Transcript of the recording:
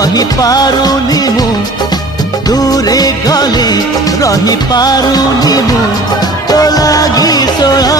रही पारुनी मु दूरे गले रही पारुनी मु तो लागी सोह